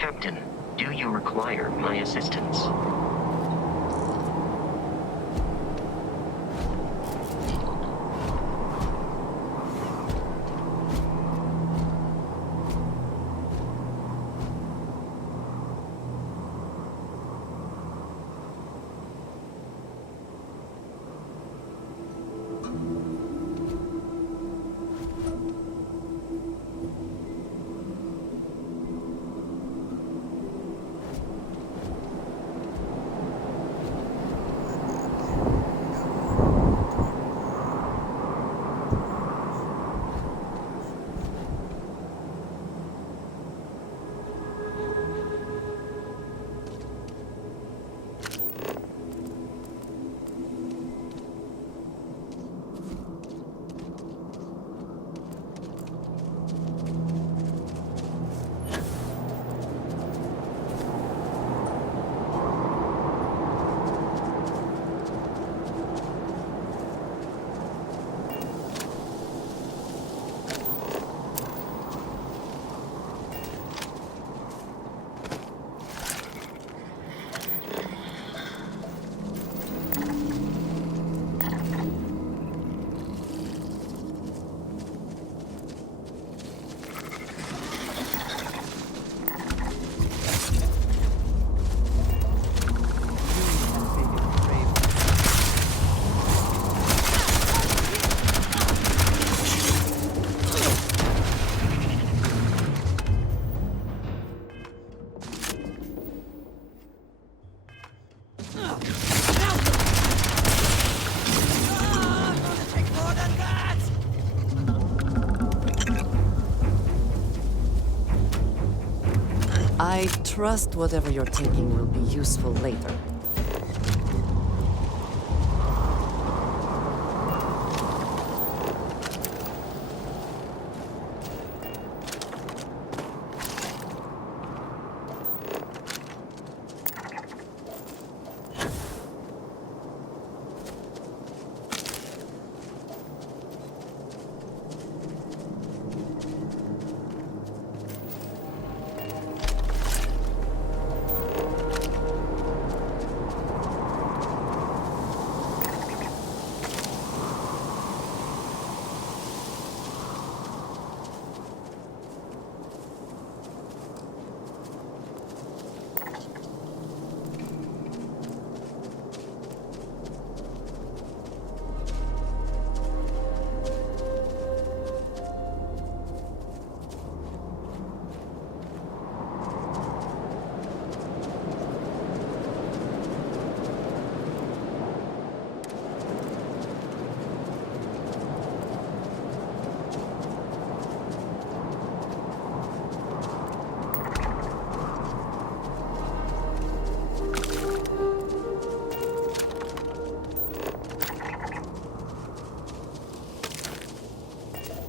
Captain, do you require my assistance? I trust whatever you're taking will be useful later.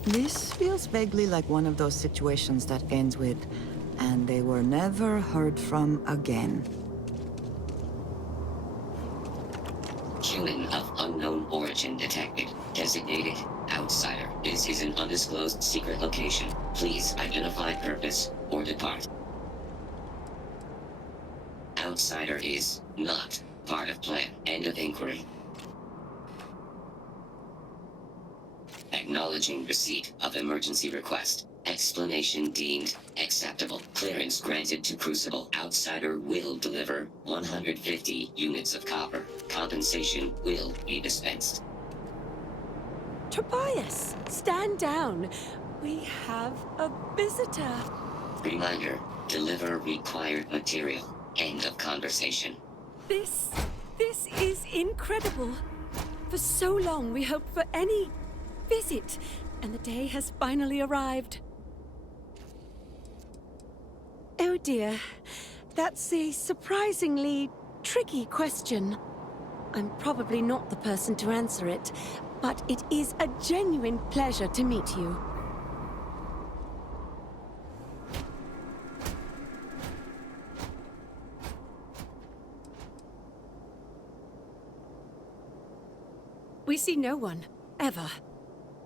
This feels vaguely like one of those situations that ends with, and they were never heard from again. Human of unknown origin detected. Designated outsider. This is an undisclosed secret location. Please identify purpose or depart. Outsider is not part of plan. End of inquiry. Acknowledging receipt of emergency request. Explanation deemed acceptable. Clearance granted to Crucible. Outsider will deliver 150 units of copper. Compensation will be dispensed. Tobias, stand down. We have a visitor. Reminder, deliver required material. End of conversation. This is incredible. For so long we hoped for any visit, and the day has finally arrived. Oh dear, that's a surprisingly tricky question. I'm probably not the person to answer it, but it is a genuine pleasure to meet you. We see no one, ever.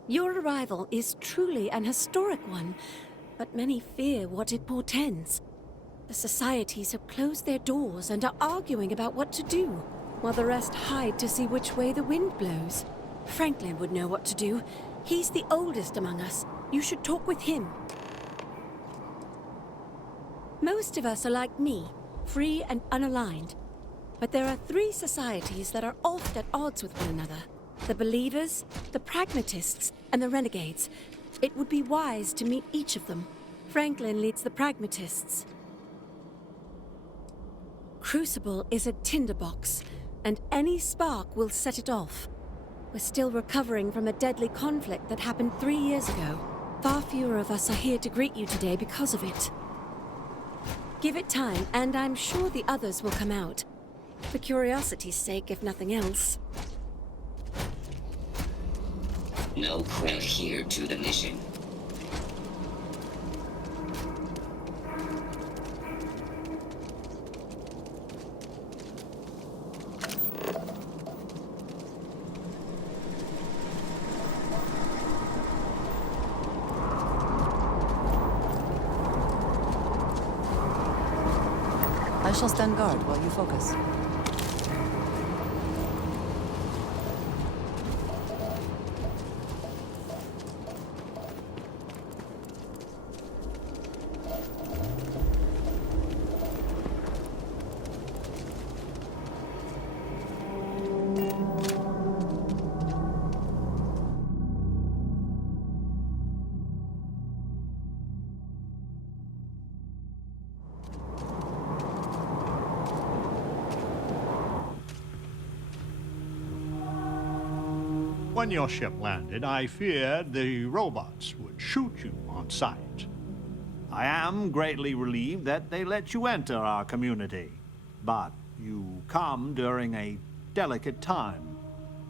Your arrival is truly an historic one, but many fear what it portends. The societies have closed their doors and are arguing about what to do, while the rest hide to see which way the wind blows. Franklin would know what to do. He's the oldest among us. You should talk with him. Most of us are like me, free and unaligned. But there are three societies that are oft at odds with one another. The Believers, the Pragmatists, and the Renegades. It would be wise to meet each of them. Franklin leads the Pragmatists. Crucible is a tinderbox, and any spark will set it off. We're still recovering from a deadly conflict that happened 3 years ago. Far fewer of us are here to greet you today because of it. Give it time, and I'm sure the others will come out. For curiosity's sake, if nothing else. No credit here to the mission. I shall stand guard while you focus. When your ship landed, I feared the robots would shoot you on sight. I am greatly relieved that they let you enter our community. But you come during a delicate time.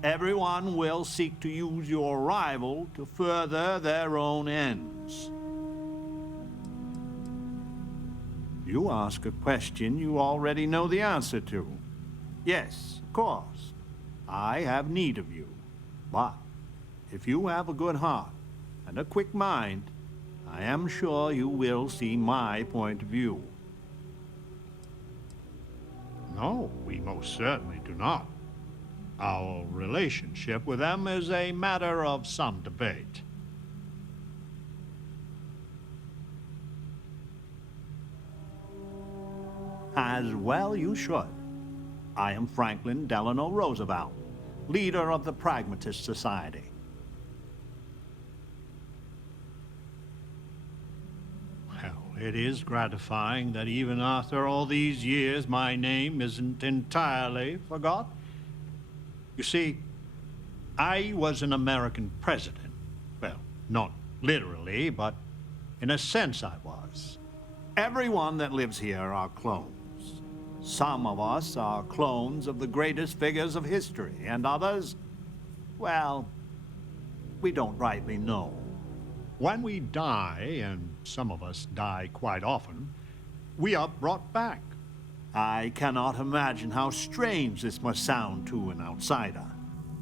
Everyone will seek to use your arrival to further their own ends. You ask a question you already know the answer to. Yes, of course. I have need of you. But if you have a good heart and a quick mind, I am sure you will see my point of view. No, we most certainly do not. Our relationship with them is a matter of some debate. As well you should. I am Franklin Delano Roosevelt, leader of the Pragmatist Society. Well, it is gratifying that even after all these years, my name isn't entirely forgot. You see, I was an American president. Well, not literally, but in a sense I was. Everyone that lives here are clones. Some of us are clones of the greatest figures of history, and others, well, we don't rightly know. When we die, and some of us die quite often, we are brought back. I cannot imagine how strange this must sound to an outsider.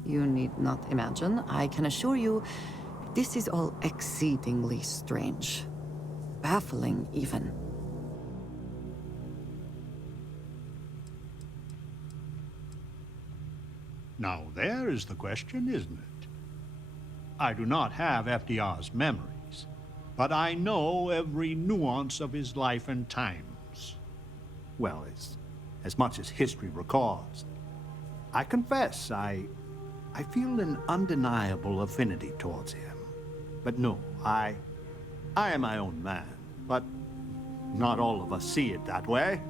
You need not imagine. I can assure you, this is all exceedingly strange. Baffling, even. Now, there is the question, isn't it? I do not have FDR's memories, but I know every nuance of his life and times. Well, as much as history records. I confess, I feel an undeniable affinity towards him. But no, I am my own man, but not all of us see it that way.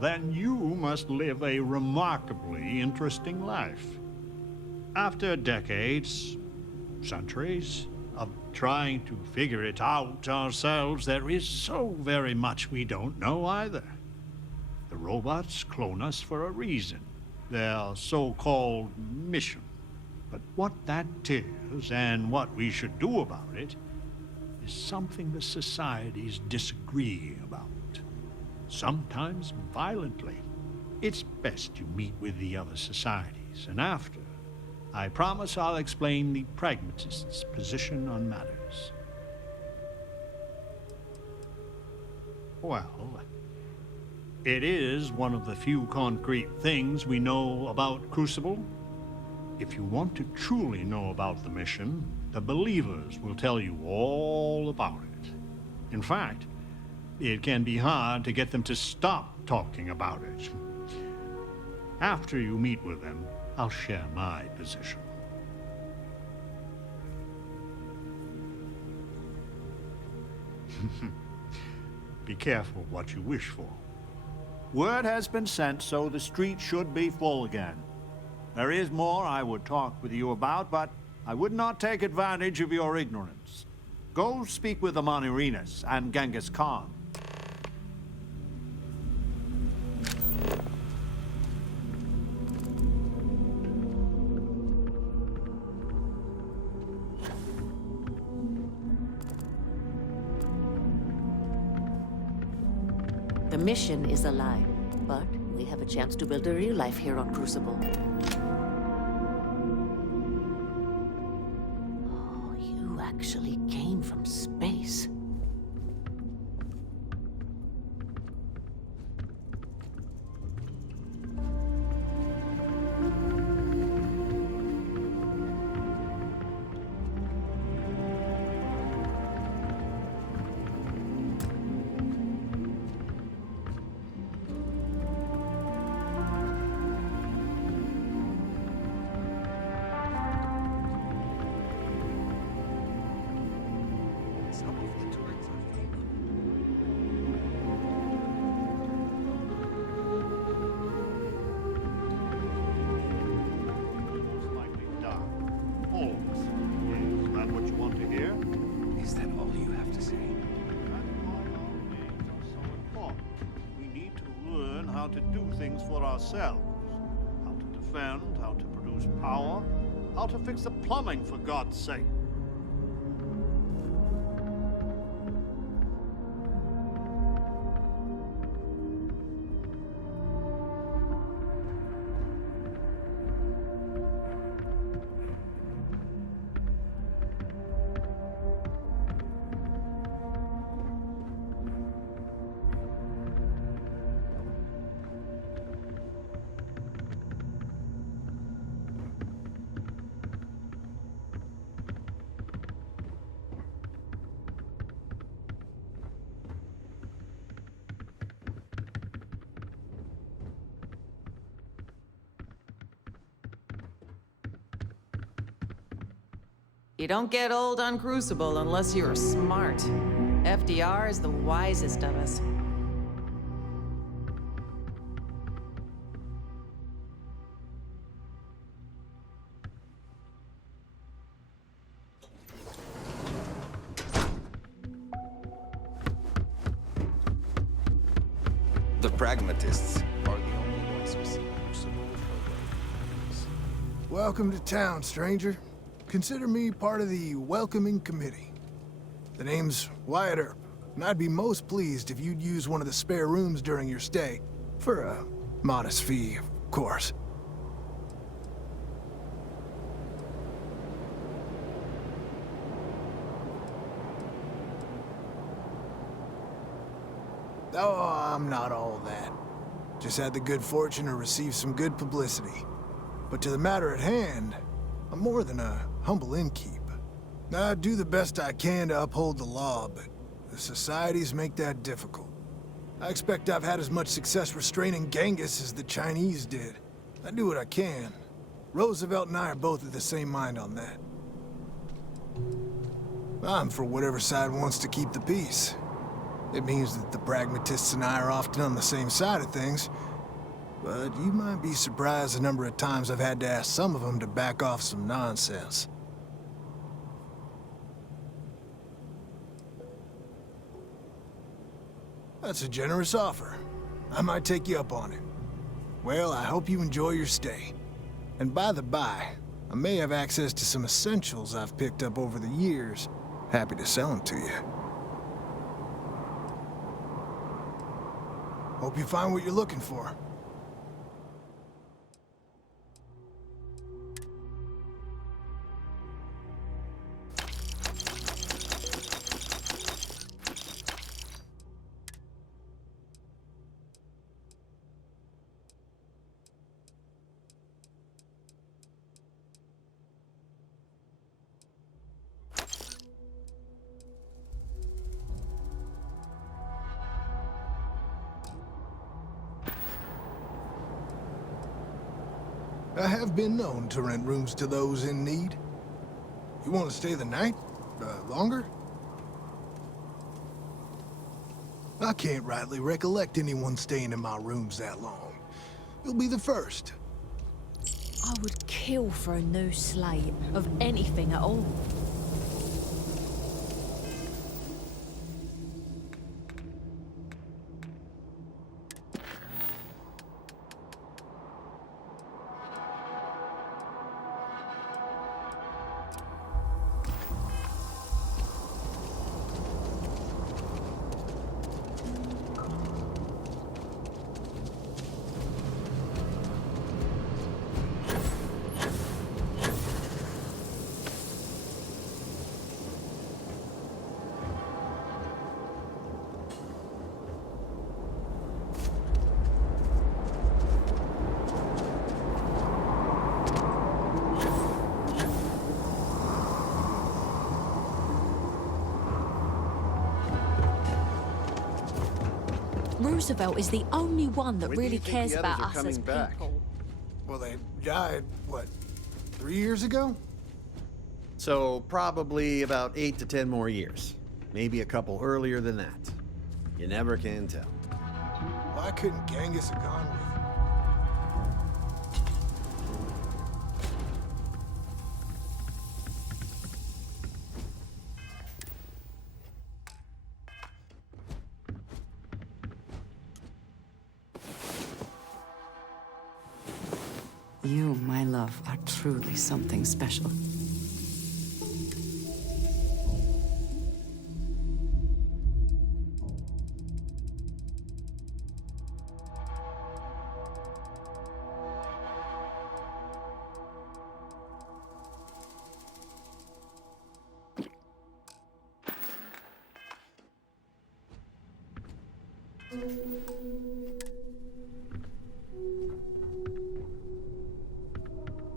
Then you must live a remarkably interesting life. After decades, centuries, of trying to figure it out ourselves, there is so very much we don't know either. The robots clone us for a reason, their so-called mission. But what that is, and what we should do about it, is something the societies disagree about. Sometimes violently. It's best you meet with the other societies, and after, I promise I'll explain the pragmatist's position on matters. Well, it is one of the few concrete things we know about Crucible. If you want to truly know about the mission, the believers will tell you all about it. In fact, it can be hard to get them to stop talking about it. After you meet with them, I'll share my position. Be careful what you wish for. Word has been sent, so the street should be full again. There is more I would talk with you about, but I would not take advantage of your ignorance. Go speak with the Monirinas and Genghis Khan. The mission is a lie, but we have a chance to build a real life here on Crucible. Oh, you actually came from space. How to do things for ourselves. How to defend, how to produce power, how to fix the plumbing, for God's sake. You don't get old on Crucible unless you're smart. FDR is the wisest of us. The pragmatists are the only ones who see Crucible programs. Welcome to town, stranger. Consider me part of the welcoming committee. The name's Wyatt Earp, and I'd be most pleased if you'd use one of the spare rooms during your stay. For a modest fee, of course. Oh, I'm not all that. Just had the good fortune to receive some good publicity. But to the matter at hand, I'm more than a humble innkeep. I do the best I can to uphold the law, but the societies make that difficult. I expect I've had as much success restraining Genghis as the Chinese did. I do what I can. Roosevelt and I are both of the same mind on that. I'm for whatever side wants to keep the peace. It means that the pragmatists and I are often on the same side of things, but you might be surprised the number of times I've had to ask some of them to back off some nonsense. That's a generous offer. I might take you up on it. Well, I hope you enjoy your stay. And by the by, I may have access to some essentials I've picked up over the years. Happy to sell them to you. Hope you find what you're looking for. I have been known to rent rooms to those in need. You want to stay the night? Longer? I can't rightly recollect anyone staying in my rooms that long. You'll be the first. I would kill for a new slate of anything at all. Roosevelt is the only one that When do you really think cares the others about are us as coming back? people. Well, they died, what, 3 years ago? So probably about 8 to 10 more years. Maybe a couple earlier than that. You never can tell. Why couldn't Genghis have gone with him? You, my love, are truly something special.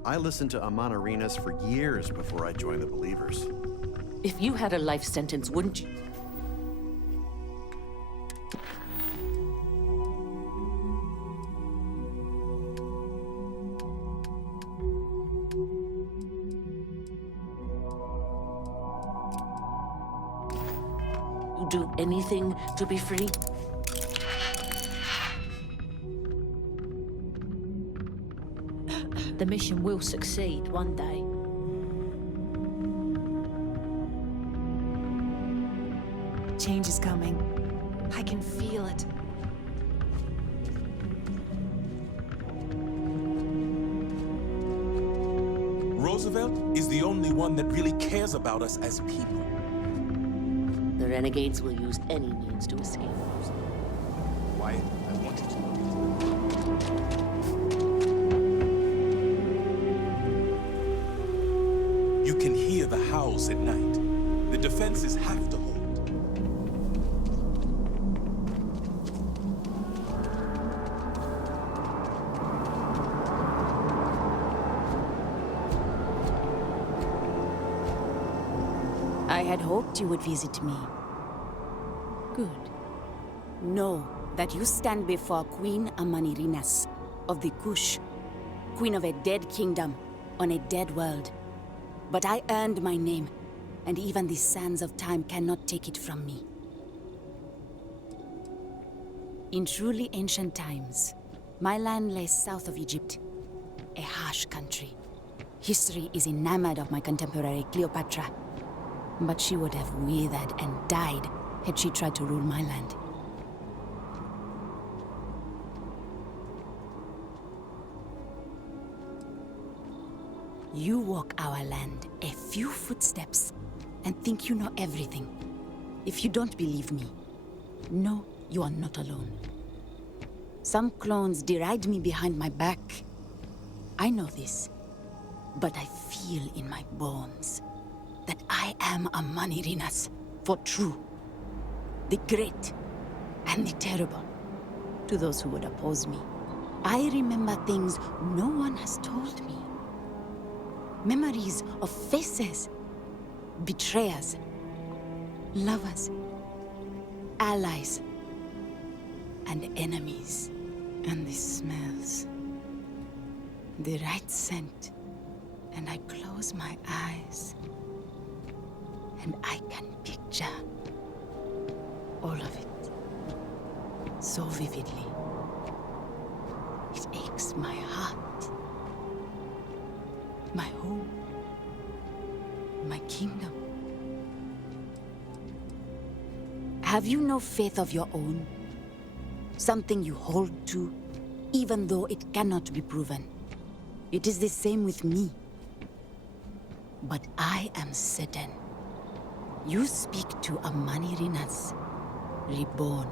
I listened to Amanarinas for years before I joined the Believers. If you had a life sentence, wouldn't you? Do anything to be free? The mission will succeed one day. Change is coming. I can feel it. Roosevelt is the only one that really cares about us as people. The renegades will use any means to escape. Wyatt, I want you to know. You can hear the howls at night. The defenses have to hold. I had hoped you would visit me. Good. Know that you stand before Queen Amanirinas of the Kush, queen of a dead kingdom on a dead world. But I earned my name, and even the sands of time cannot take it from me. In truly ancient times, my land lay south of Egypt, a harsh country. History is enamored of my contemporary Cleopatra, but she would have withered and died had she tried to rule my land. You walk our land a few footsteps and think you know everything. If you don't believe me, know you are not alone. Some clones deride me behind my back. I know this, but I feel in my bones that I am Amanirinas for true. The great and the terrible. To those who would oppose me, I remember things no one has told me. Memories of faces, betrayers, lovers, allies, and enemies, and the smells. the right scent, and I close my eyes, and I can picture all of it so vividly. It aches my heart, my home, my kingdom. Have you no faith of your own? Something you hold to, even though it cannot be proven. It is the same with me. But I am certain. You speak to a Manirinas, reborn.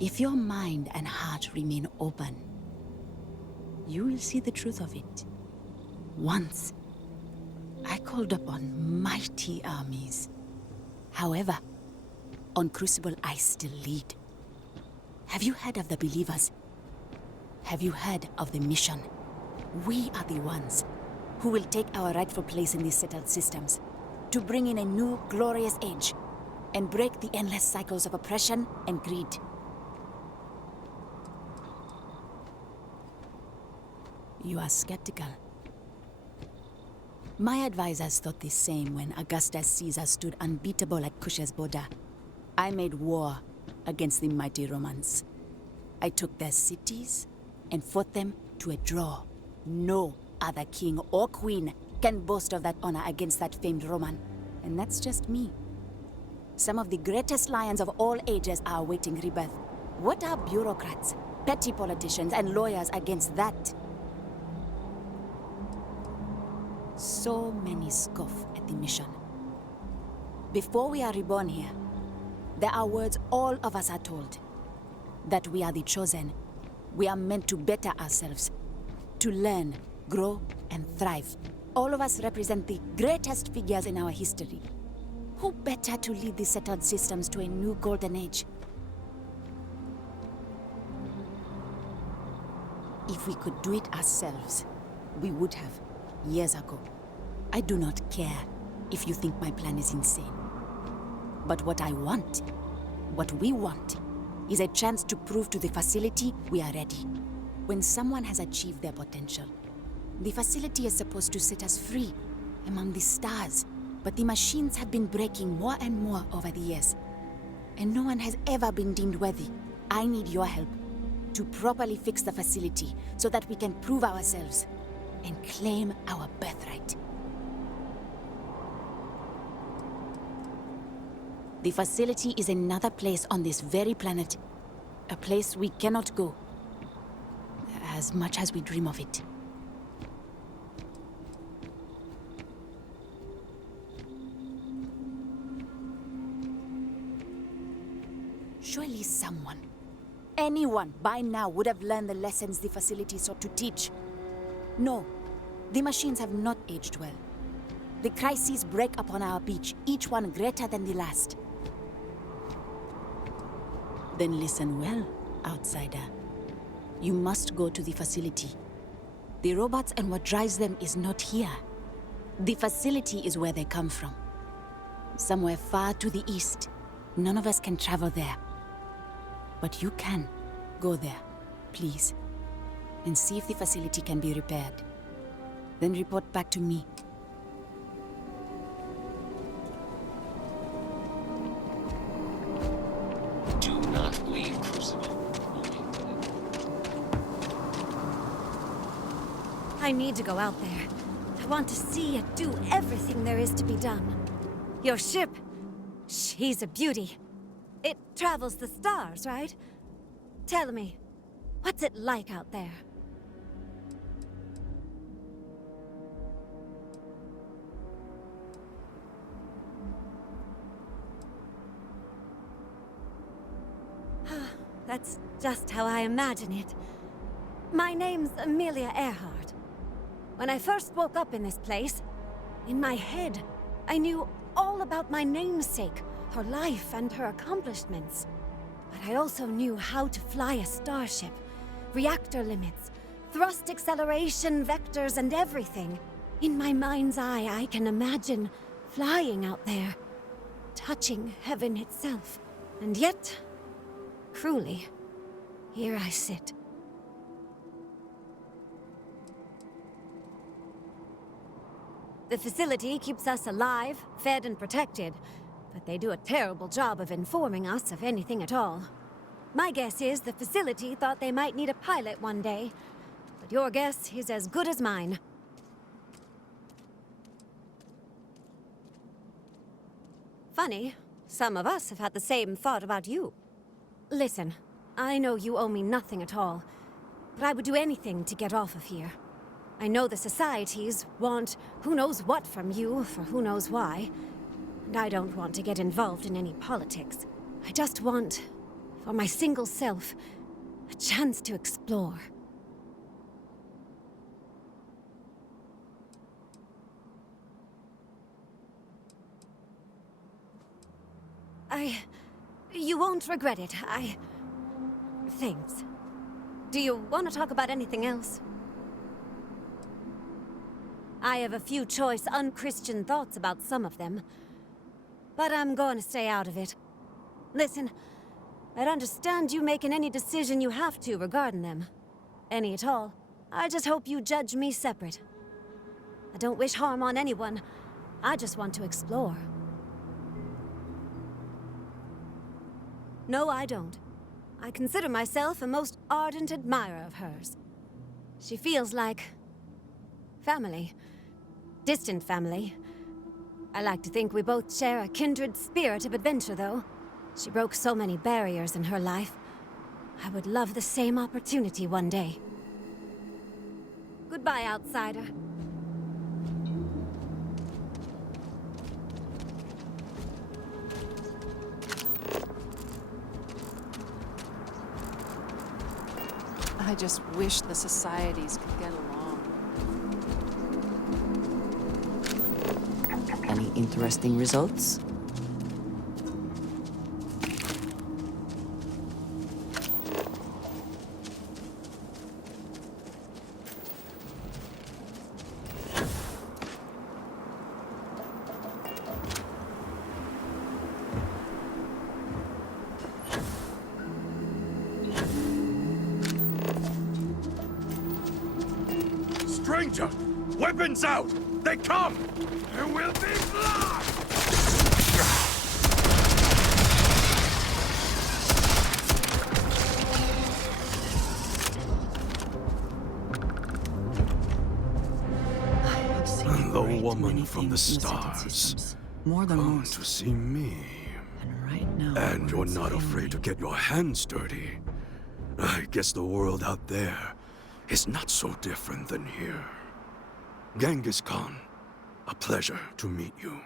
If your mind and heart remain open, you will see the truth of it. Once, I called upon mighty armies. However, on Crucible I still lead. Have you heard of the believers? Have you heard of the mission? We are the ones who will take our rightful place in these settled systems to bring in a new glorious age and break the endless cycles of oppression and greed. You are skeptical. My advisors thought the same when Augustus Caesar stood unbeatable at Cush's border. I made war against the mighty Romans. I took their cities and fought them to a draw. No other king or queen can boast of that honor against that famed Roman. And that's just me. Some of the greatest lions of all ages are awaiting rebirth. What are bureaucrats, petty politicians, and lawyers against that? So many scoff at the mission. Before we are reborn here, there are words all of us are told. That we are the chosen. We are meant to better ourselves. To learn, grow, and thrive. All of us represent the greatest figures in our history. Who better to lead the settled systems to a new golden age? If we could do it ourselves, we would have. Years ago. I do not care if you think my plan is insane. But what I want, what we want, is a chance to prove to the facility we are ready. When someone has achieved their potential, the facility is supposed to set us free among the stars. But the machines have been breaking more and more over the years. And no one has ever been deemed worthy. I need your help to properly fix the facility so that we can prove ourselves and claim our birthright. The facility is another place on this very planet. A place we cannot go. As much as we dream of it. Surely someone, anyone by now would have learned the lessons the facility sought to teach. No, the machines have not aged well. The crises break upon our beach, each one greater than the last. Then listen well, outsider. You must go to the facility. The robots and what drives them is not here. The facility is where they come from. Somewhere far to the east. None of us can travel there. But you can go there, please, and see if the facility can be repaired. Then report back to me. Do not leave Crucible. I need to go out there. I want to see and do everything there is to be done. Your ship, she's a beauty. It travels the stars, right? Tell me, what's it like out there? That's just how I imagine it. My name's Amelia Earhart. When I first woke up in this place, in my head, I knew all about my namesake, her life and her accomplishments. But I also knew how to fly a starship, reactor limits, thrust acceleration, vectors, and everything. In my mind's eye, I can imagine flying out there. touching heaven itself. And yet, cruelly, here I sit. The facility keeps us alive, fed and protected, but they do a terrible job of informing us of anything at all. My guess is the facility thought they might need a pilot one day, but your guess is as good as mine. Funny, some of us have had the same thought about you. Listen, I know you owe me nothing at all, but I would do anything to get off of here. I know the societies want who knows what from you for who knows why, and I don't want to get involved in any politics. I just want, for my single self, a chance to explore. You won't regret it. Thanks. Do you want to talk about anything else? I have a few choice, unchristian thoughts about some of them, but I'm going to stay out of it. Listen, I'd understand you making any decision you have to regarding them. Any at all. I just hope you judge me separate. I don't wish harm on anyone. I just want to explore. No, I don't. I consider myself a most ardent admirer of hers. She feels like family. Distant family. I like to think we both share a kindred spirit of adventure, though. She broke so many barriers in her life. I would love the same opportunity one day. Goodbye, outsider. I just wish the societies could get along. Any interesting results? Stranger! Weapons out! They come! There will be blood! The woman from the stars. More than Come most. to see me. And right now, And you're not afraid to get your hands dirty. I guess the world out there is not so different than here. Genghis Khan, a pleasure to meet you.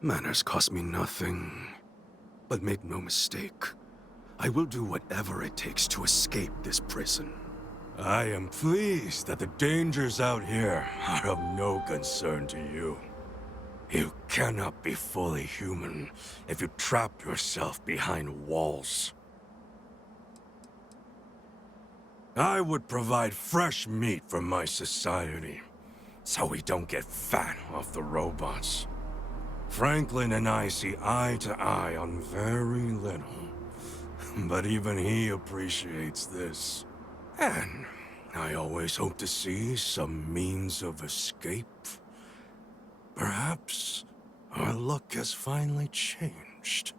Manners cost me nothing. But make no mistake, I will do whatever it takes to escape this prison. I am pleased that the dangers out here are of no concern to you. You cannot be fully human if you trap yourself behind walls. I would provide fresh meat for my society, so we don't get fat off the robots. Franklin and I see eye to eye on very little, but even he appreciates this. And I always hope to see some means of escape. Perhaps our luck has finally changed.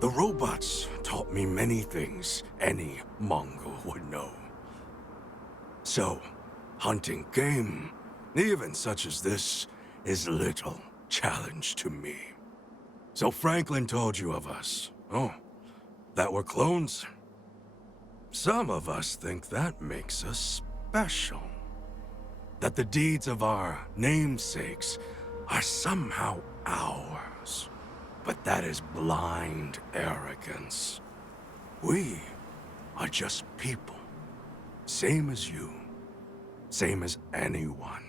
The robots taught me many things any Mongol would know. So, hunting game, even such as this, is little challenge to me. So Franklin told you of us. Oh, that we're clones? Some of us think that makes us special. That the deeds of our namesakes are somehow ours. But that is blind arrogance. We are just people. Same as you. Same as anyone.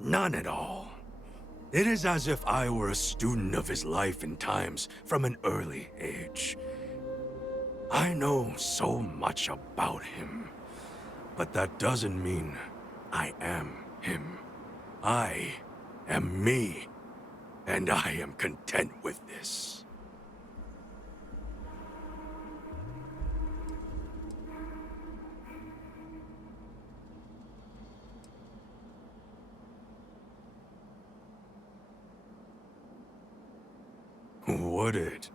None at all. It is as if I were a student of his life and times from an early age. I know so much about him, but that doesn't mean I am him. I am me, and I am content with this. Would it?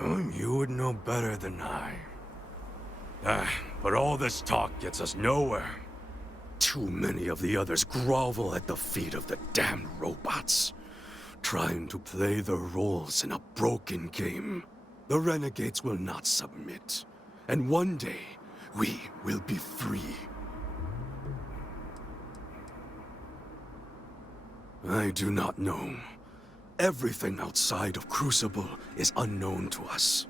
Oh, you would know better than I. But all this talk gets us nowhere. Too many of the others grovel at the feet of the damned robots, trying to play their roles in a broken game. The renegades will not submit, and one day, we will be free. I do not know. Everything outside of Crucible is unknown to us.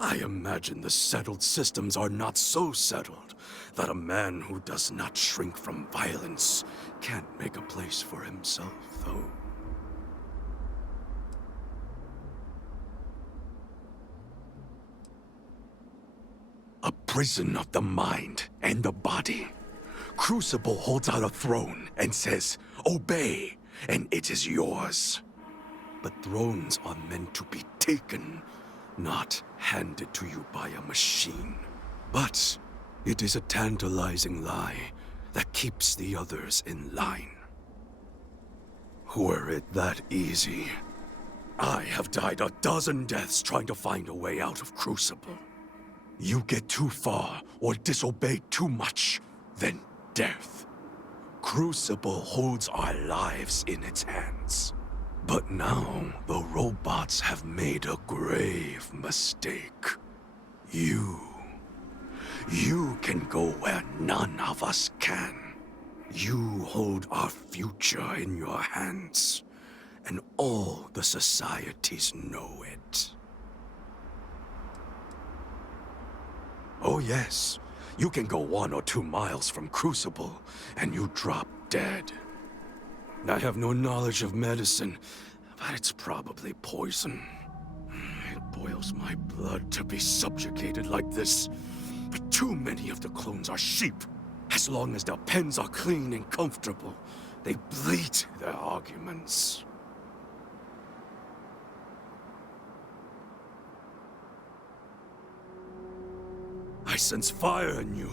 I imagine the settled systems are not so settled that a man who does not shrink from violence can't make a place for himself, though. A prison of the mind and the body. Crucible holds out a throne and says, "Obey, and it is yours." But thrones are meant to be taken, not handed to you by a machine. But it is a tantalizing lie that keeps the others in line. Were it that easy, I have died a dozen deaths trying to find a way out of Crucible. You get too far or disobey too much, then death. Crucible holds our lives in its hands. But now, the robots have made a grave mistake. You can go where none of us can. You hold our future in your hands, and all the societies know it. Oh yes, you can go 1 or 2 miles from Crucible, and you drop dead. I have no knowledge of medicine, but it's probably poison. It boils my blood to be subjugated like this. But too many of the clones are sheep. As long as their pens are clean and comfortable, they bleat their arguments. I sense fire in you.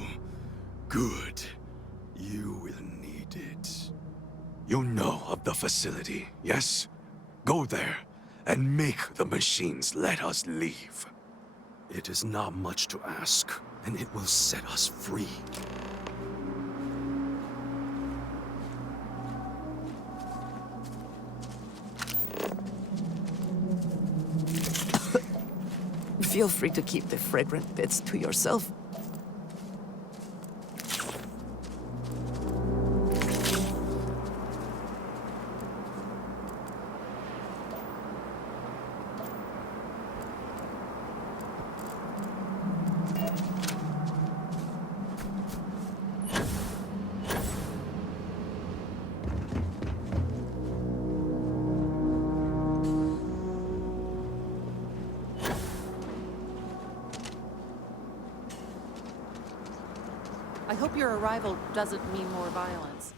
Good. You will need it. You know of the facility, yes? Go there, and make the machines let us leave. It is not much to ask, and it will set us free. Feel free to keep the fragrant bits to yourself. I hope your arrival doesn't mean more violence.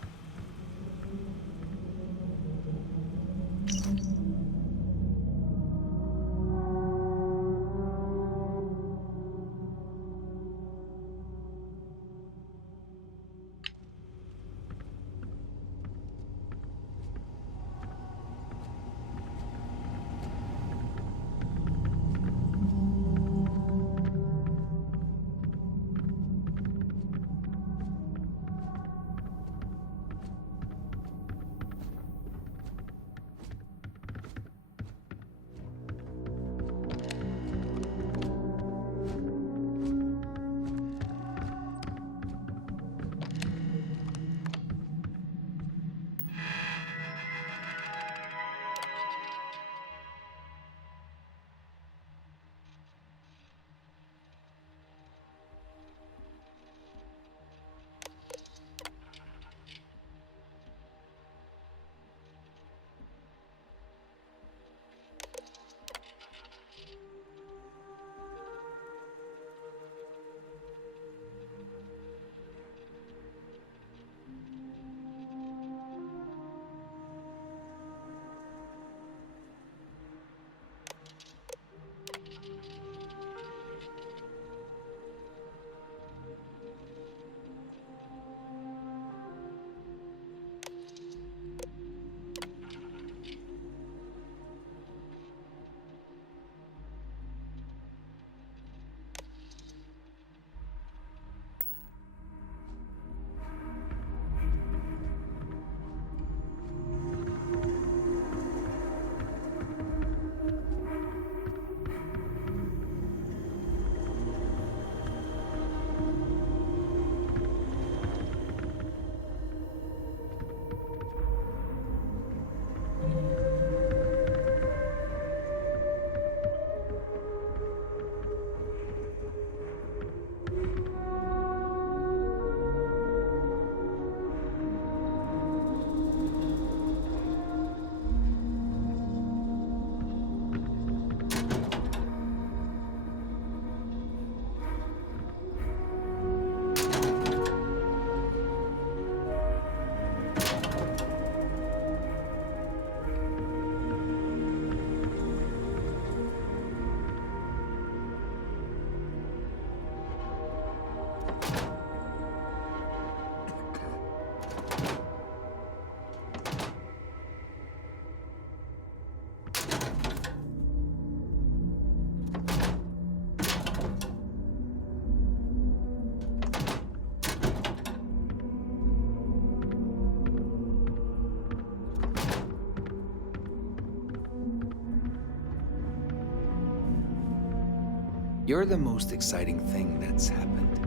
You're the most exciting thing that's happened.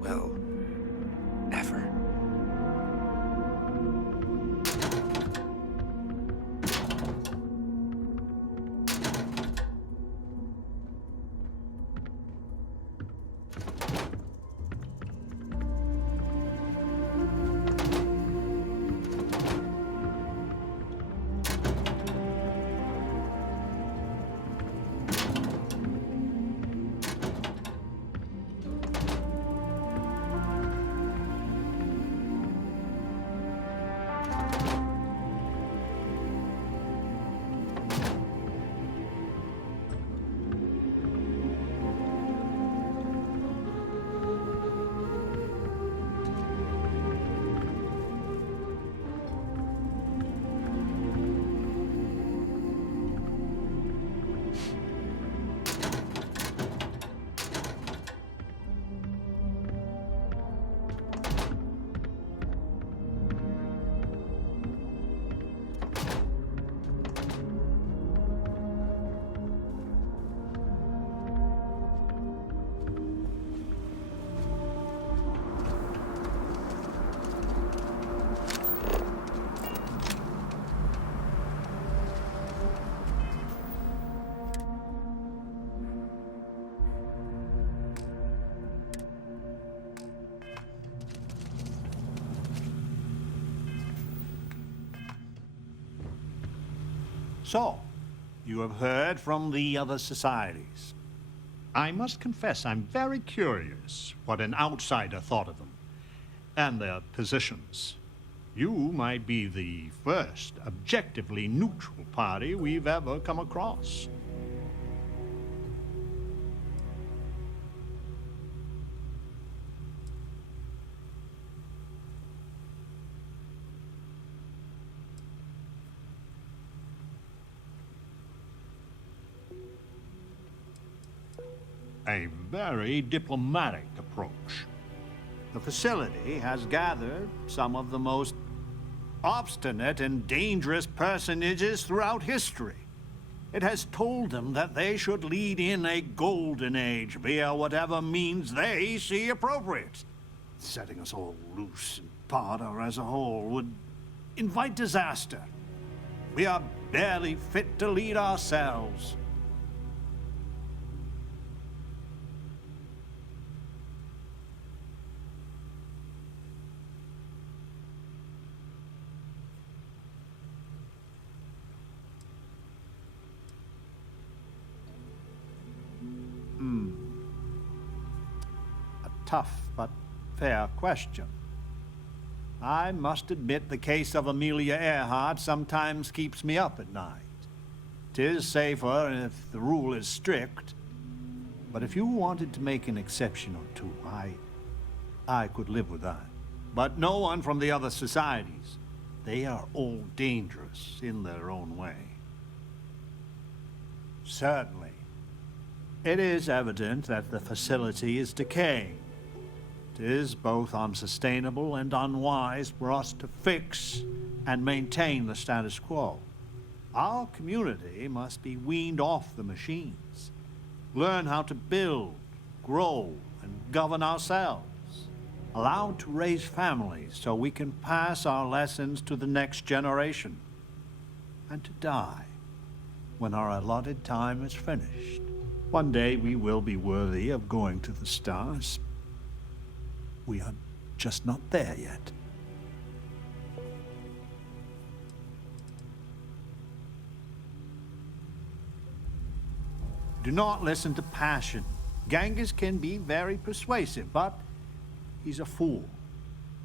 Well, ever. So, you have heard from the other societies. I must confess I'm very curious what an outsider thought of them and their positions. You might be the first objectively neutral party we've ever come across. A very diplomatic approach. The facility has gathered some of the most obstinate and dangerous personages throughout history. It has told them that they should lead in a golden age via whatever means they see appropriate. Setting us all loose and Parda as a whole would invite disaster. We are barely fit to lead ourselves. A tough but fair question. I must admit the case of Amelia Earhart sometimes keeps me up at night. 'Tis safer if the rule is strict, but if you wanted to make an exception or two, I could live with that. But no one from the other societies. They are all dangerous in their own way. Certainly. It is evident that the facility is decaying. It is both unsustainable and unwise for us to fix and maintain the status quo. Our community must be weaned off the machines, learn how to build, grow, and govern ourselves, allowed to raise families so we can pass our lessons to the next generation, and to die when our allotted time is finished. One day we will be worthy of going to the stars. We are just not there yet. Do not listen to passion. Genghis can be very persuasive, but he's a fool.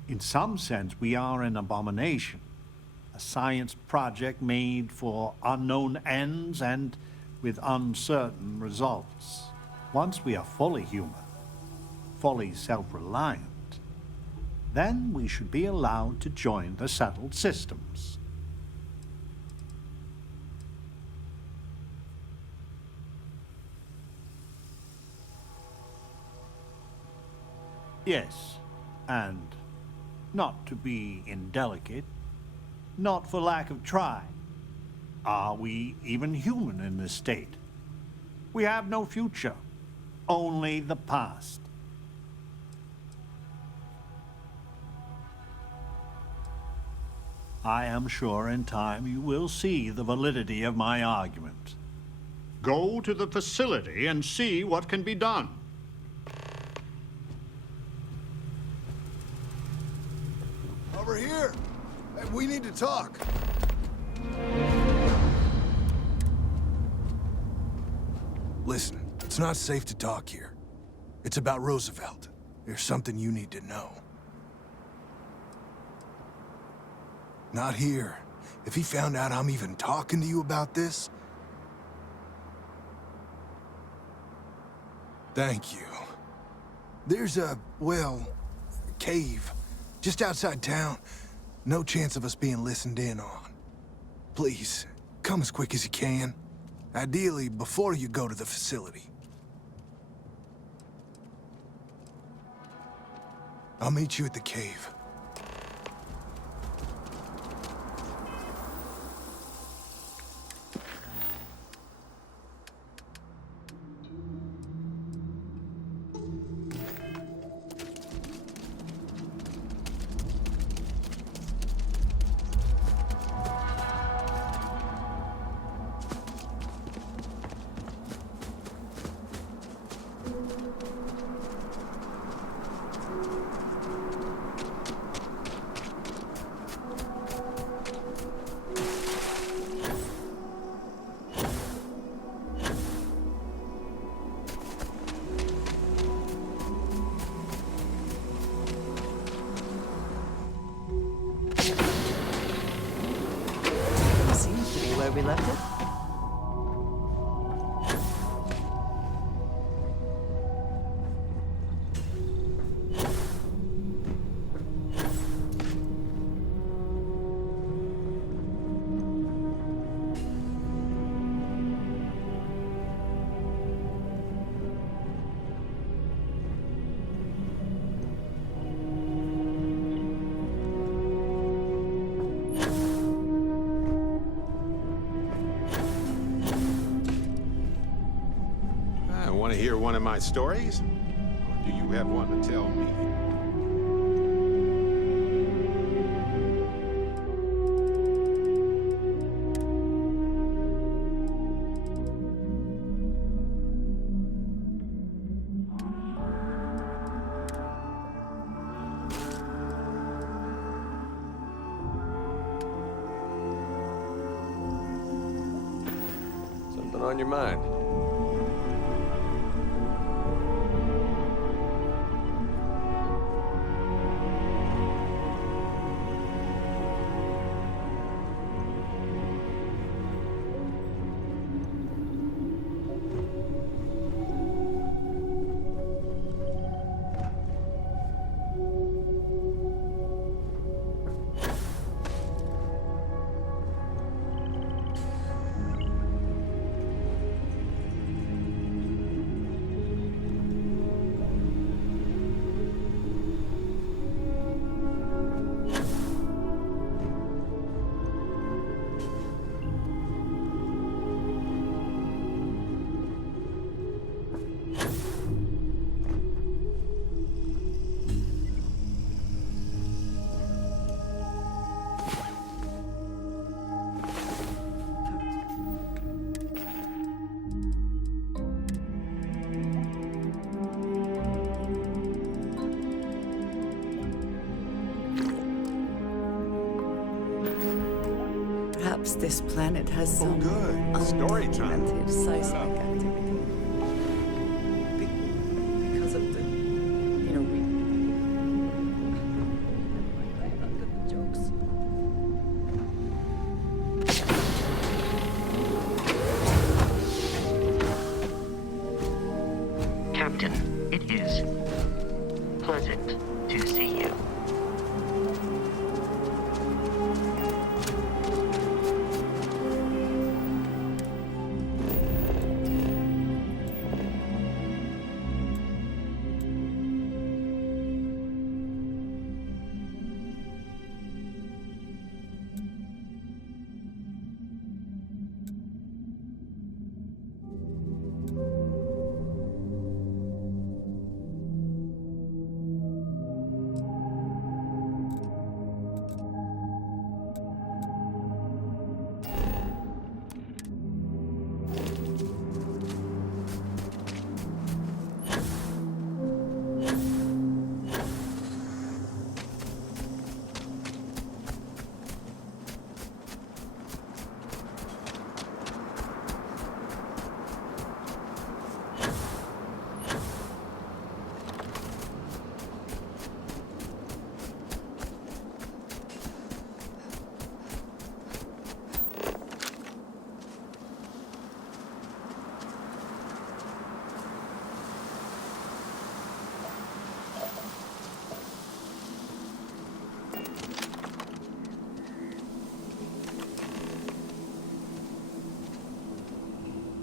In some sense, we are an abomination. A science project made for unknown ends and with uncertain results. Once we are fully human, fully self-reliant, then we should be allowed to join the settled systems. Yes, and not to be indelicate, not for lack of trying. Are we even human in this state? We have no future, only the past. I am sure in time you will see the validity of my argument. Go to the facility and see what can be done. Over here! Hey, we need to talk. Listen, it's not safe to talk here. It's about Roosevelt. There's something you need to know. Not here. If he found out I'm even talking to you about this... Thank you. There's a, well, cave just outside town. No chance of us being listened in on. Please, come as quick as you can. Ideally, before you go to the facility. I'll meet you at the cave. Seems to be where we left it. Want to hear one of my stories? Or do you have one to tell me? Something on your mind? Perhaps this planet has some Story time. undocumented seismic activity. Because of the, jokes. Captain, it is pleasant to see you.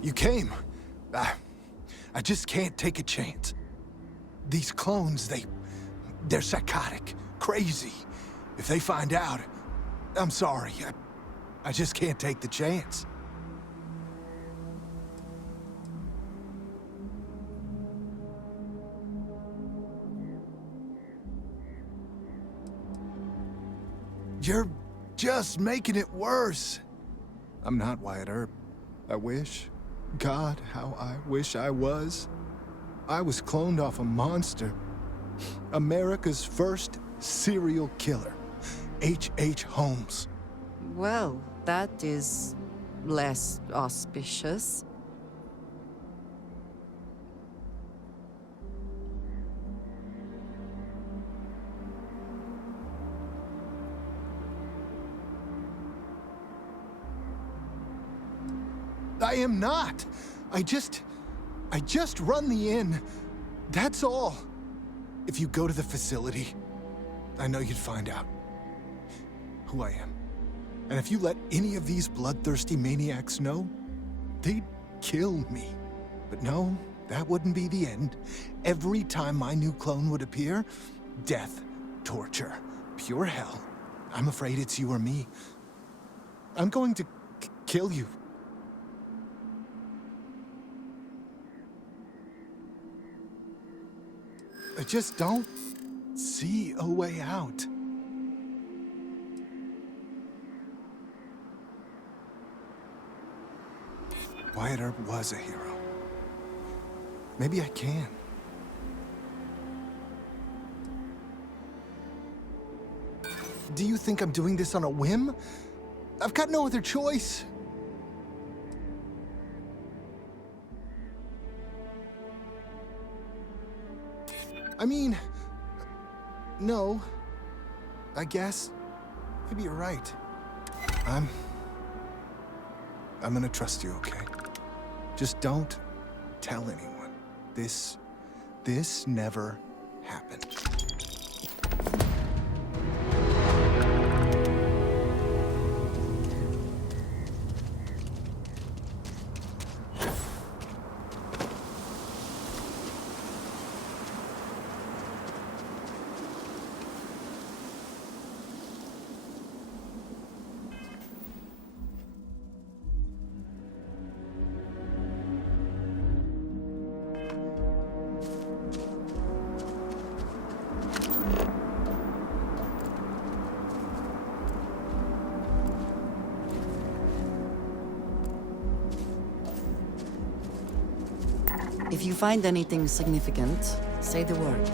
You came. I just can't take a chance. These clones, they're psychotic, crazy. If they find out, I'm sorry. I just can't take the chance. You're just making it worse. I'm not Wyatt Earp. I wish. God, how I wish I was. I was cloned off a monster. America's first serial killer. H.H. Holmes. Well, that is less auspicious. I am not. I just run the inn. That's all. If you go to the facility, I know you'd find out who I am. And if you let any of these bloodthirsty maniacs know, they'd kill me. But no, that wouldn't be the end. Every time my new clone would appear, death, torture, pure hell. I'm afraid it's you or me. I'm going to kill you. I just don't see a way out. Wyatt Earp was a hero. Maybe I can. Do you think I'm doing this on a whim? I've got no other choice. I mean, no. I guess. Maybe you're right. I'm gonna trust you, okay? Just don't tell anyone. This never happened. If you find anything significant, say the word.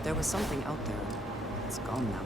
If there was something out there, it's gone now.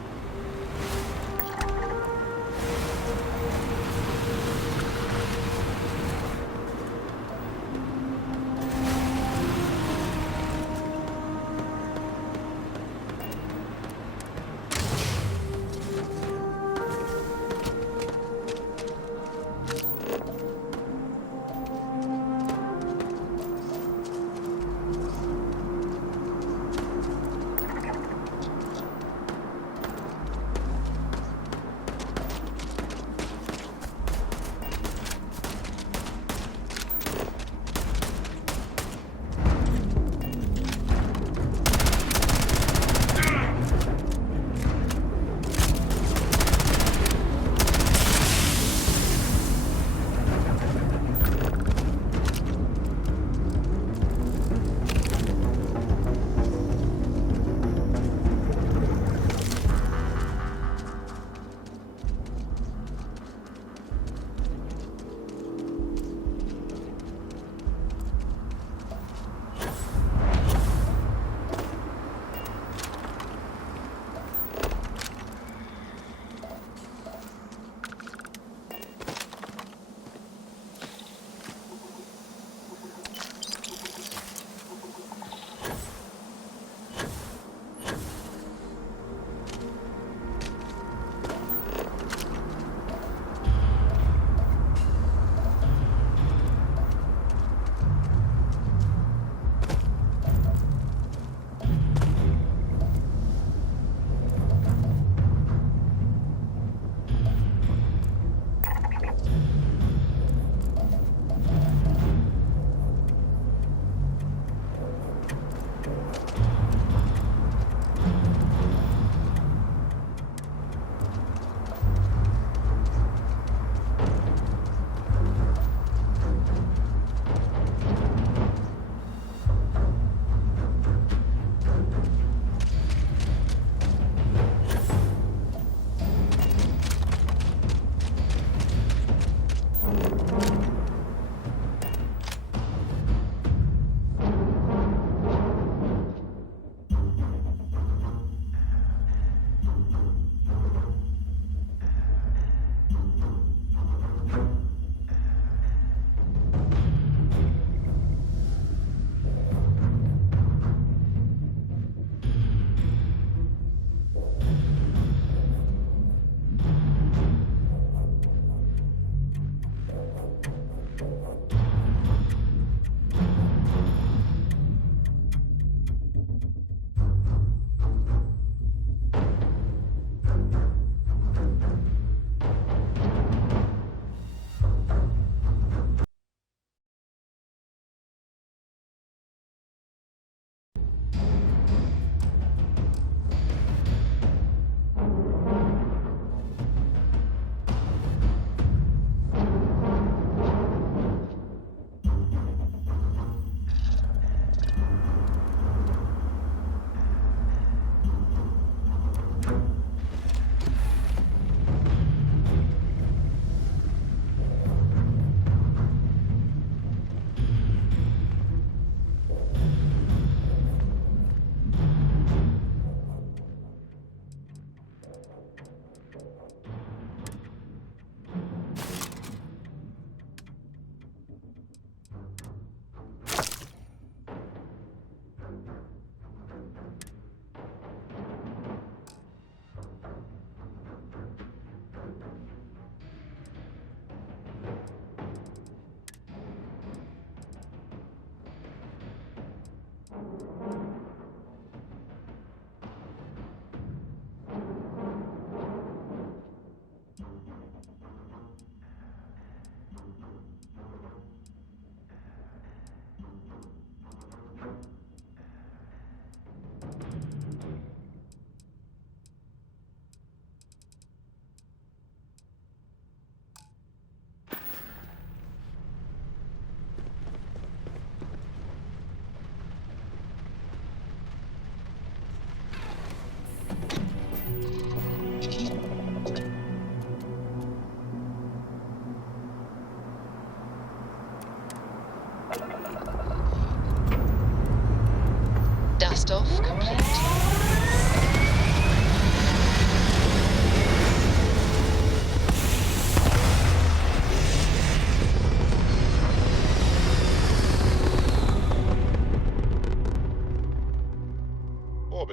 Dust off complete.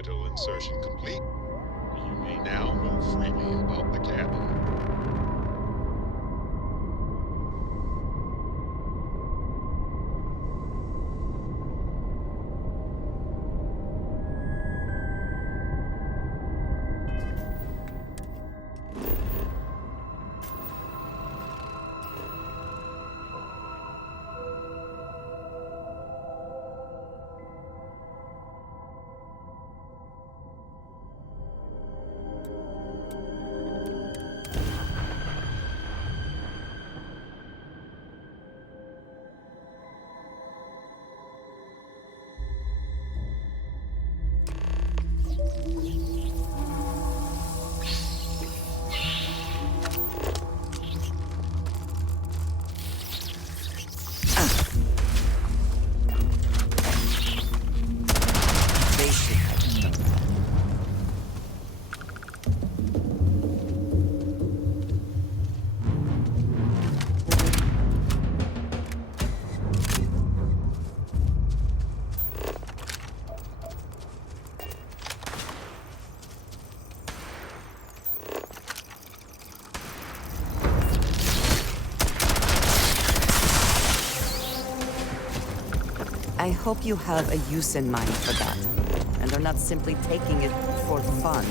orbital insertion complete. You may now move freely about the cabin. I hope you have a use in mind for that, and are not simply taking it for fun.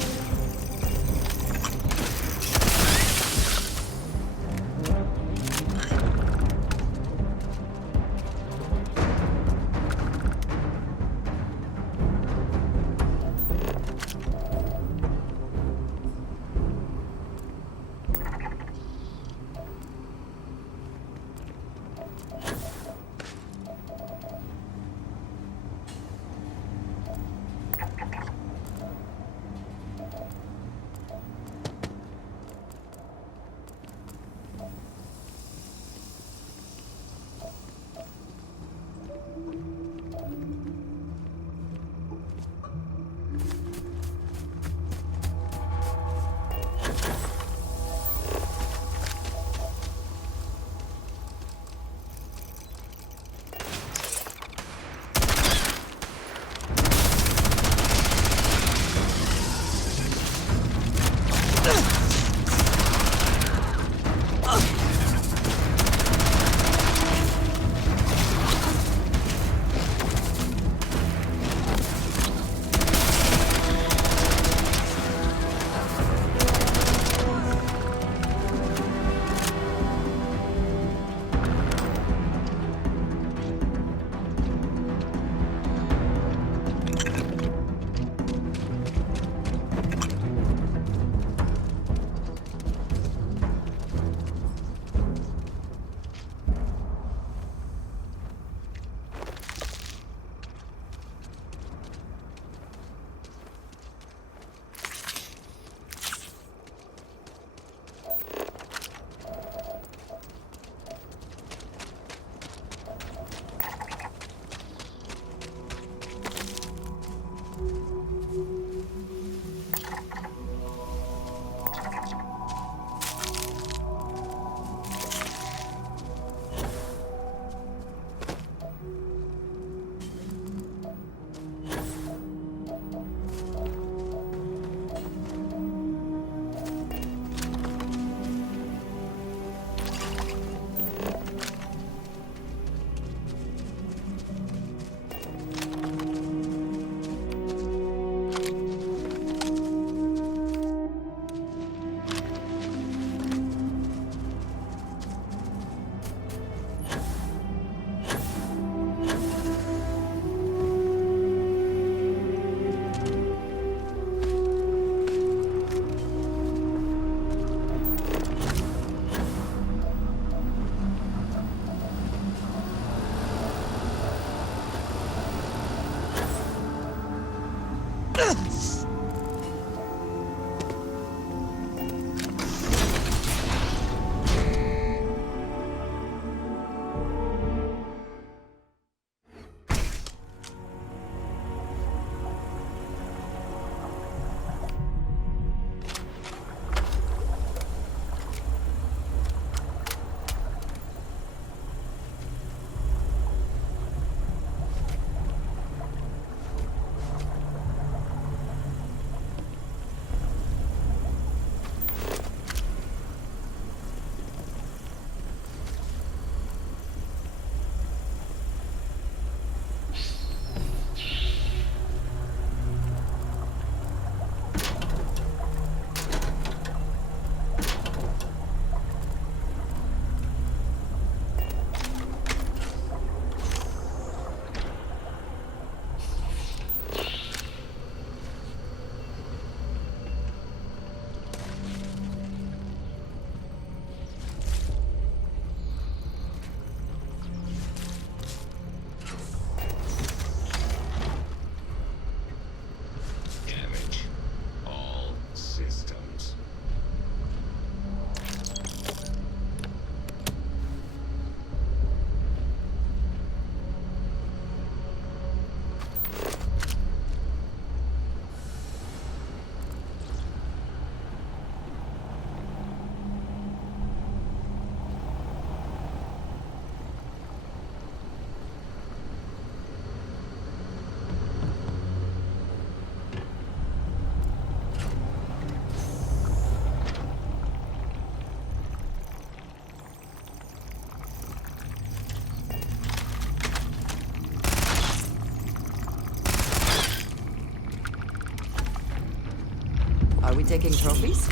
we taking trophies?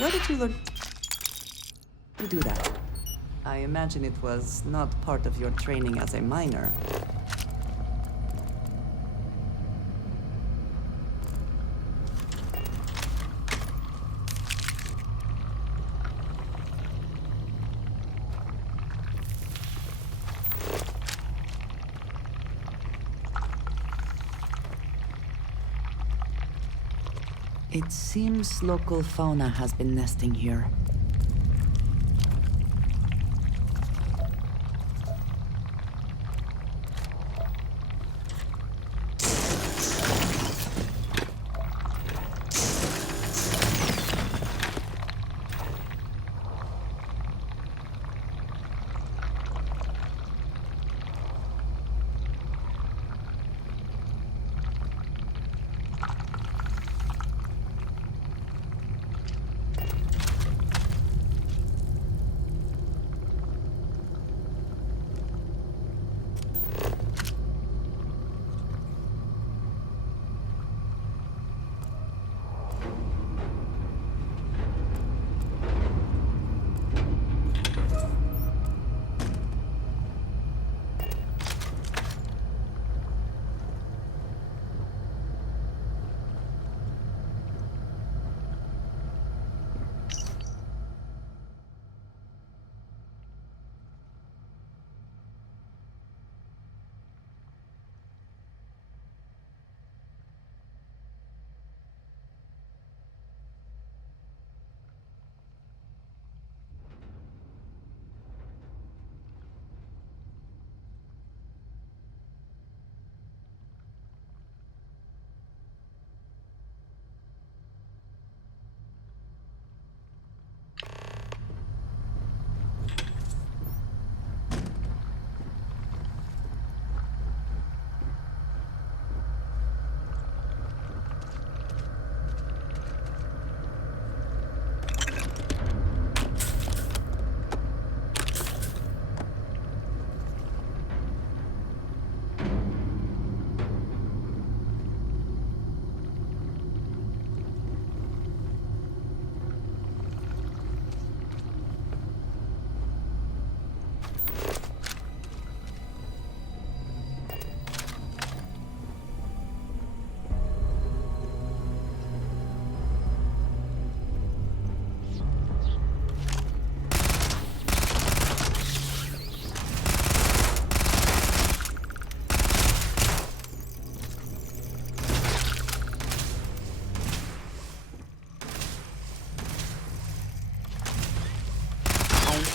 Where did you learn to do that? I imagine it was not part of your training as a miner. It seems local fauna has been nesting here.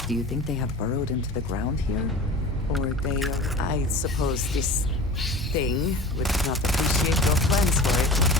Do you think they have burrowed into the ground here? Or they are... I suppose this thing would not appreciate your plans for it.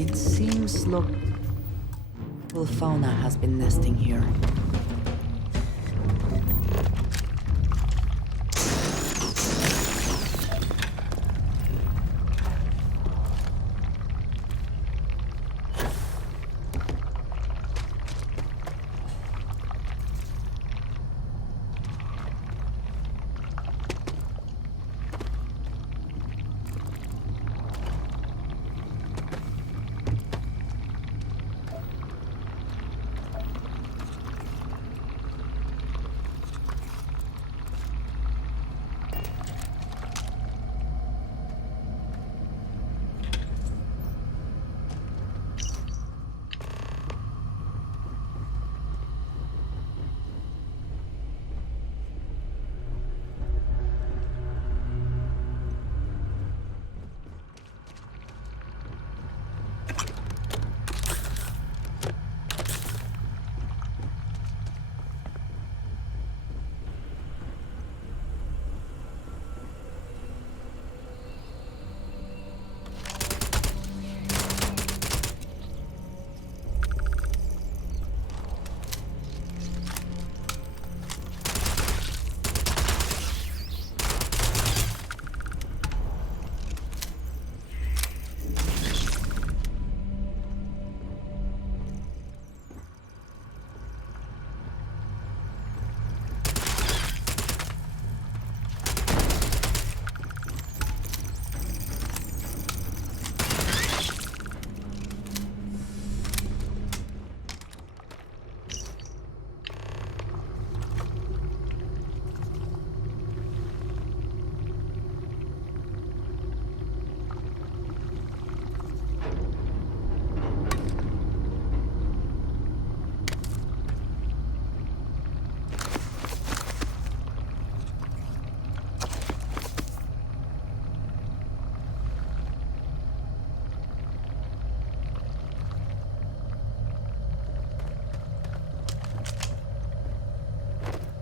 It seems local fauna has been nesting here.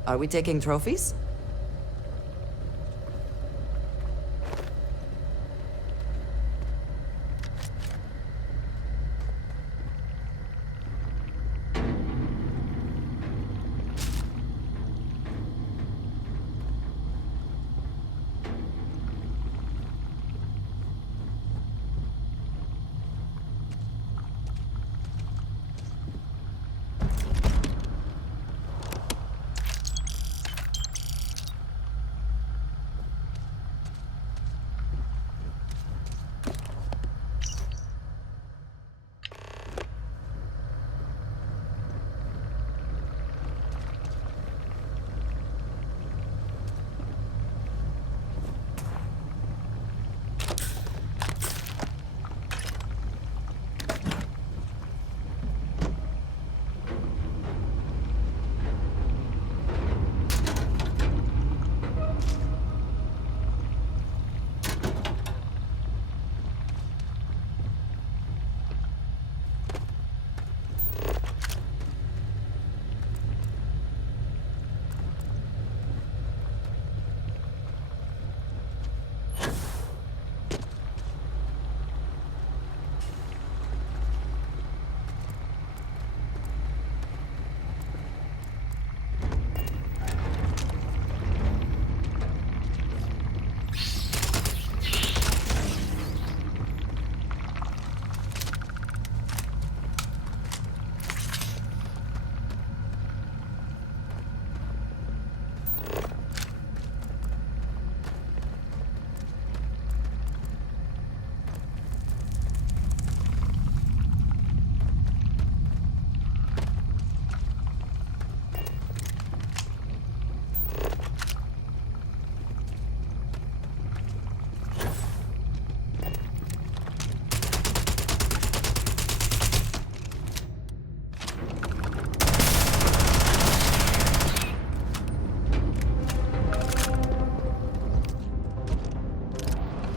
Are we taking trophies?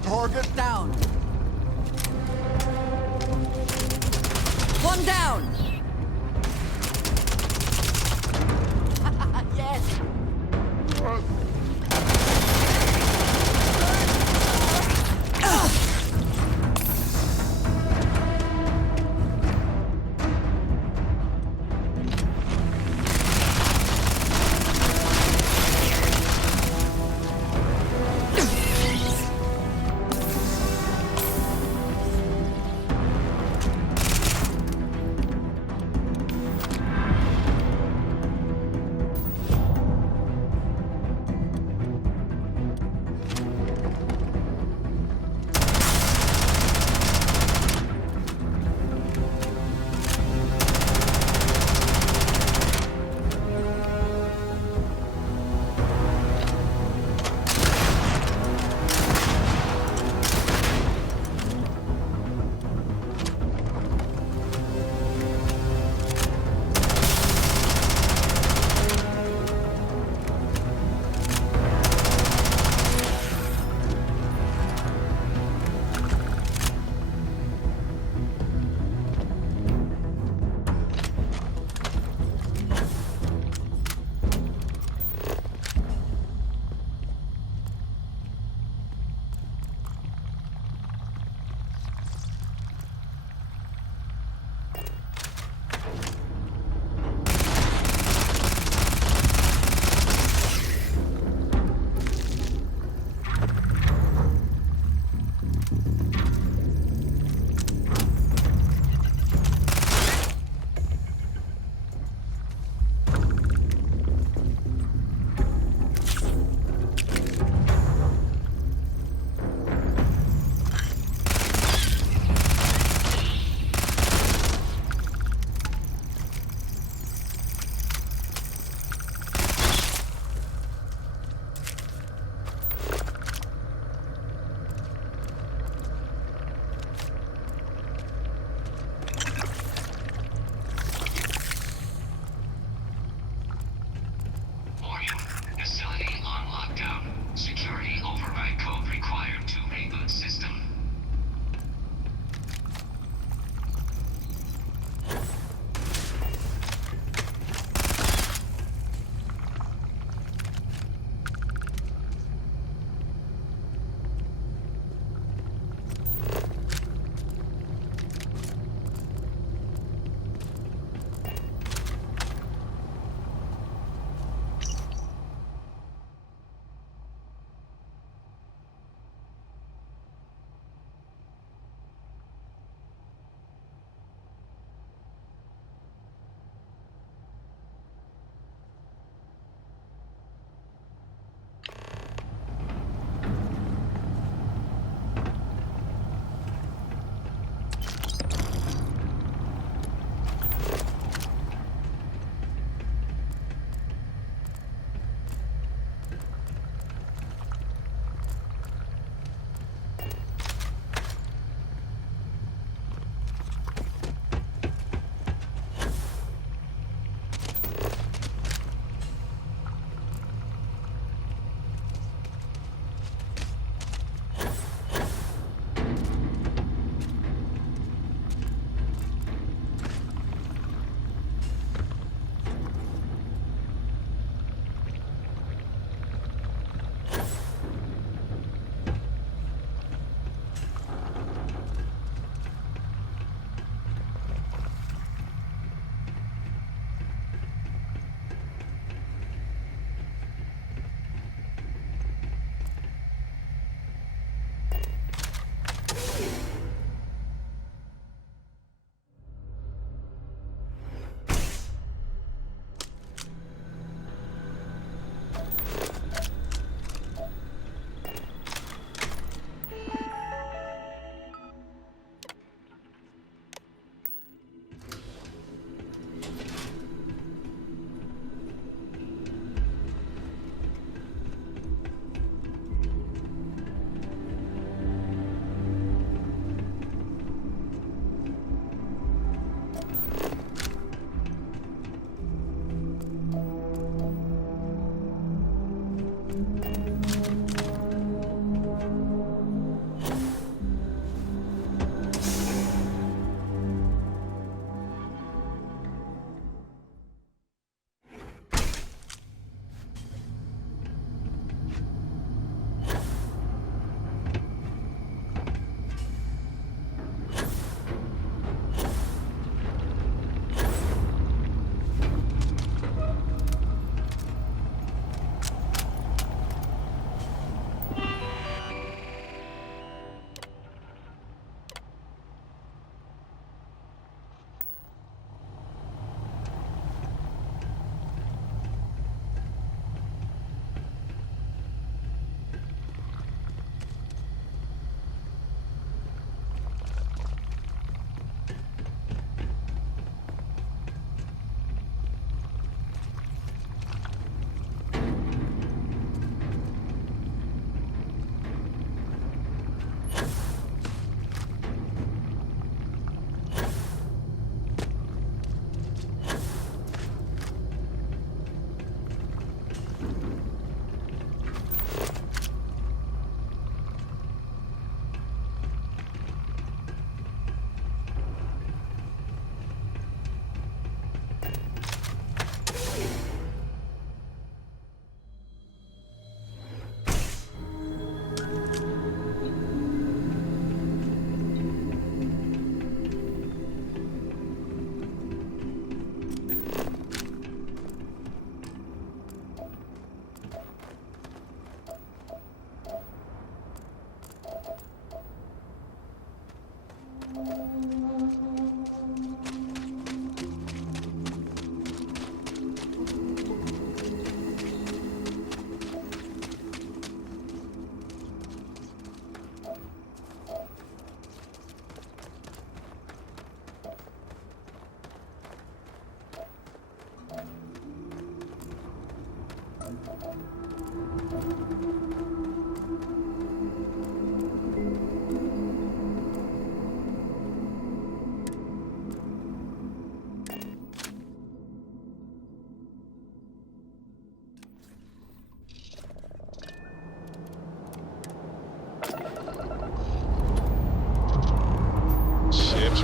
Target down. One down. Yes.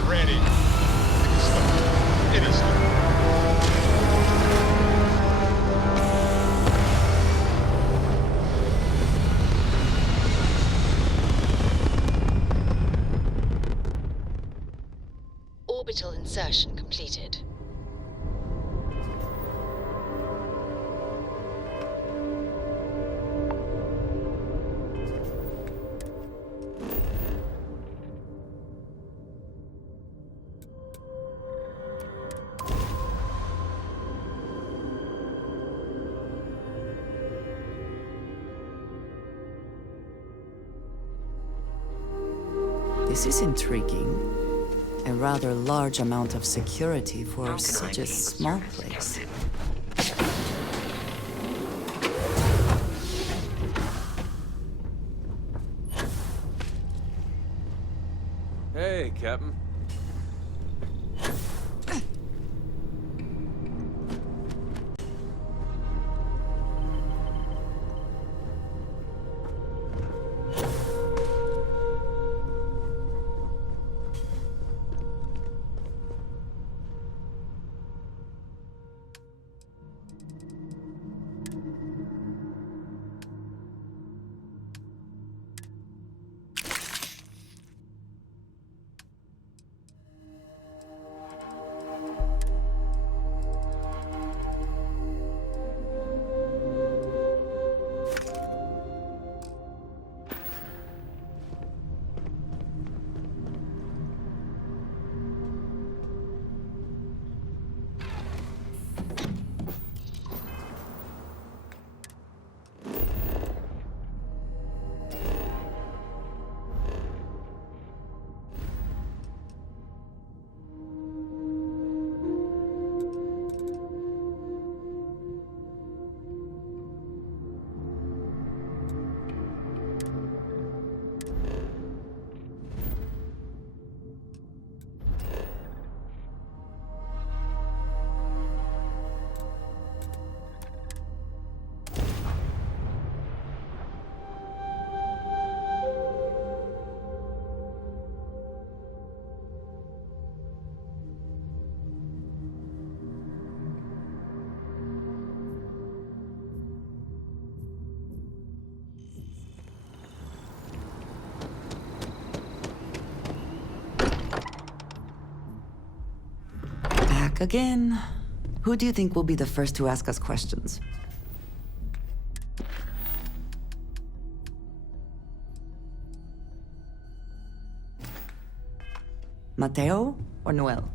ready. It is slow. Orbital insertion completed. This is intriguing. A rather large amount of security for such a small place. Hey, Captain. Back again. Who do you think will be the first to ask us questions? Mateo or Noel?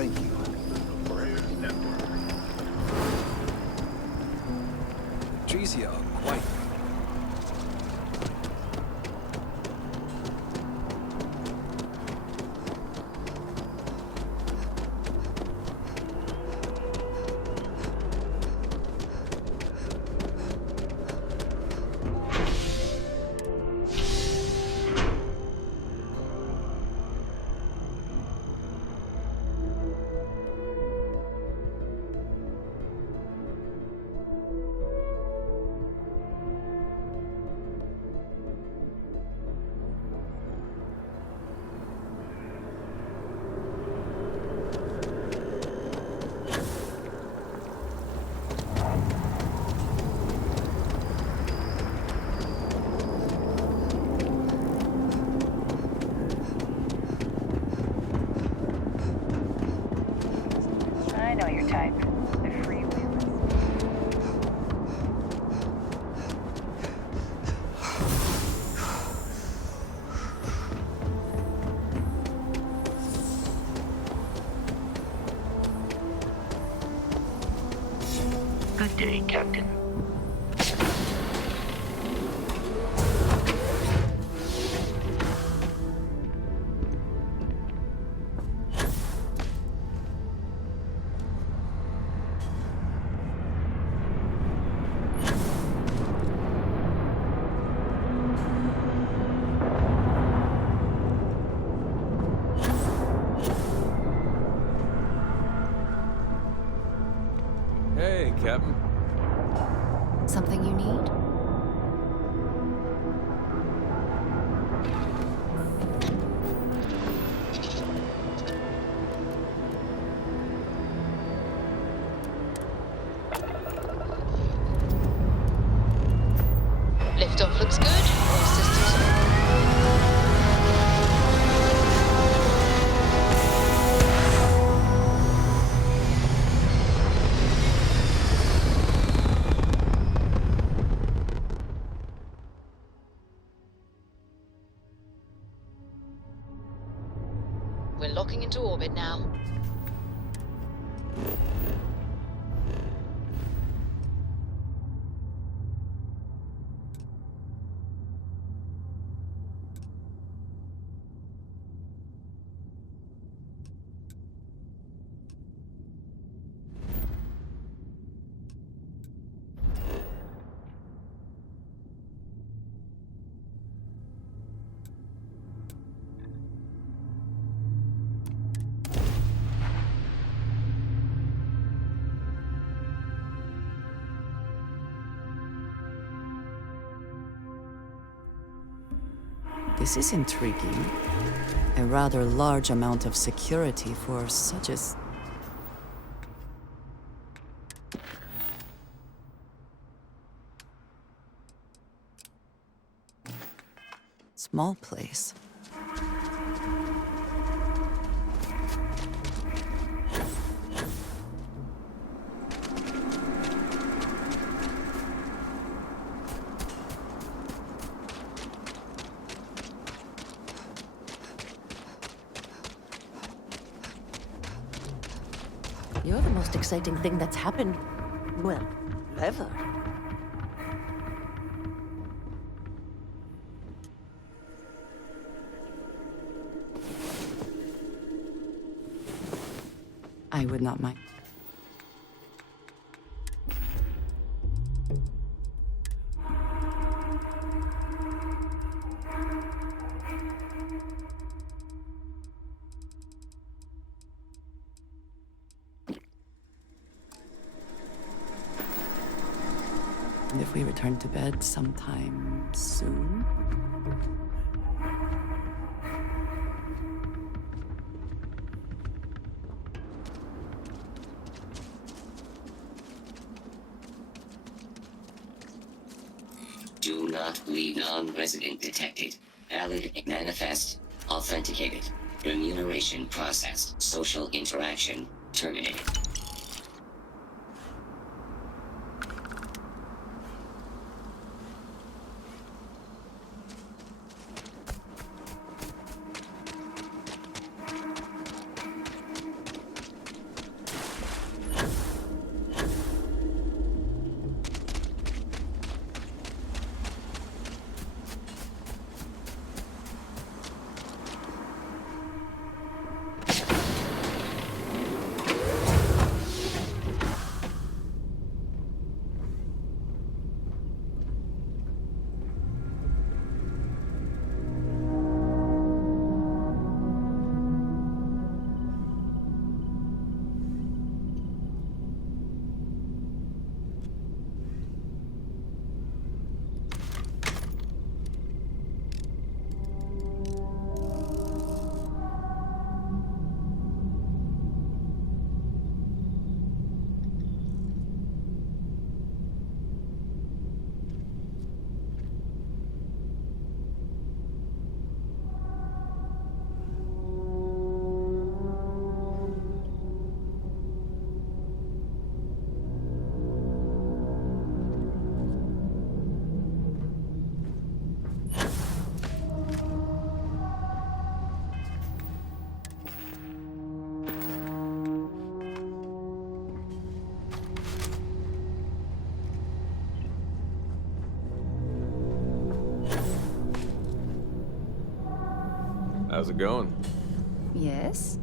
Thank you. Trees here are quite. I know your type. The freewheelers. Good day, Captain. Hey, Captain. Something you need? Liftoff looks good. All systems We're locking into orbit now. This is intriguing. A rather large amount of security for such a small place. You're the most exciting thing that's happened, well, ever. I would not mind. And if we return to bed sometime soon? Do not leave non-resident detected. Valid manifest authenticated. Remuneration processed. Social interaction terminated. How's it going? Yes?